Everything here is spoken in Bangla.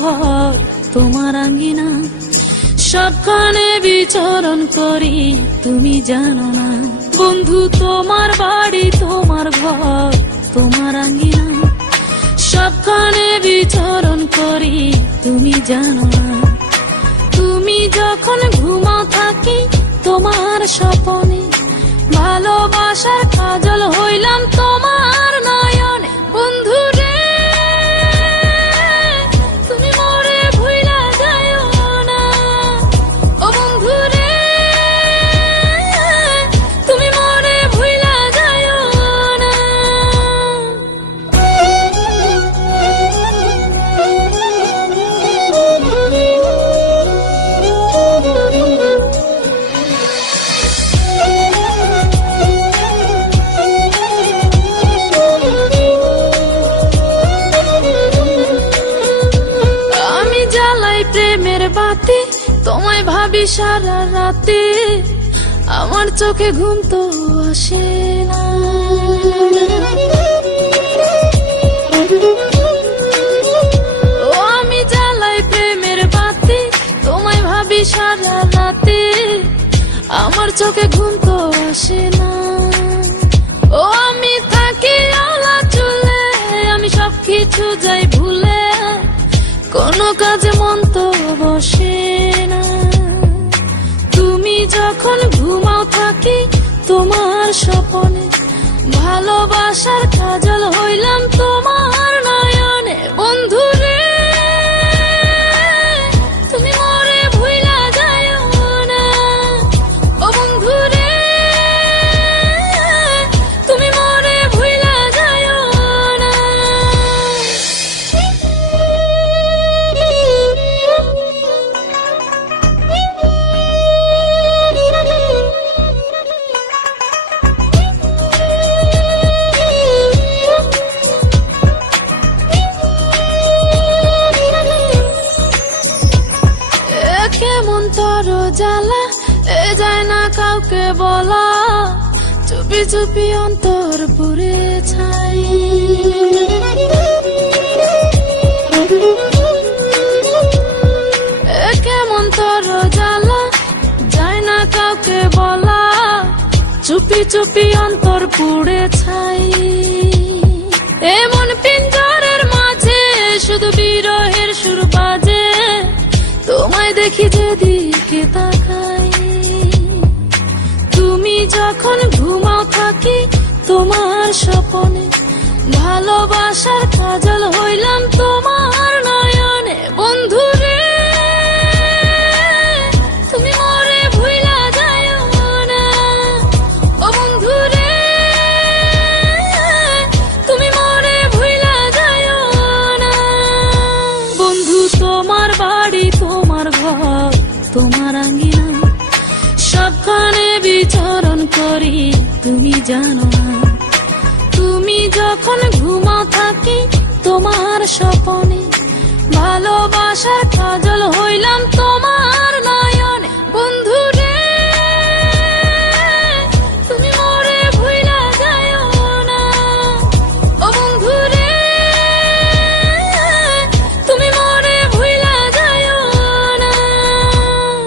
ঘর তোমার আঙ্গিনা সবখানে বিচরণ করি, তুমি জানো না। বন্ধু, তোমার বাড়ি, তোমার ঘর তোমার আঙ্গিনা সবখানে বিচরণ করি, তুমি জানো না। তুমি যখন ঘুমাও থাকি, তোমার স্বপনে ভালোবাসার কাজল হইলাম তোমার তোমায় ভাবি সারা রাতে। আমার চোখে ঘুম তো আসে না। আমি জ্বালাই প্রেমের বাতি। তোমায় ভাবি সারা রাতে। আমার চোখে ঘুম তো আসে না। ও, আমি থাকি আলা চুলে। আমি সব কিছু যাই ভুলে। কোনো কাজে মন ভালোবাসার কাজল হইলাম তোমার যায় না কাউকে বলা। চুপি চুপি অন্তর পুরে ছাই। কেমন তর জ্বালা? যায় না কাউকে বলা। চুপি চুপি অন্তর পুড়ে ছাই। এমন পিঞ্জরের মাঝে, শুধু বিরহের সুর বাজে। তোমায় দেখি যেদিকে তুমি যখন ঘুমাও থাকি তোমার স্বপনে ভালোবাসার কাজল হইলাম তোমার করি তুমি জানো না। তুমি যখন ঘুমা থাকি তোমার স্বপনে ভালোবাসার কাজল হইলাম তোমার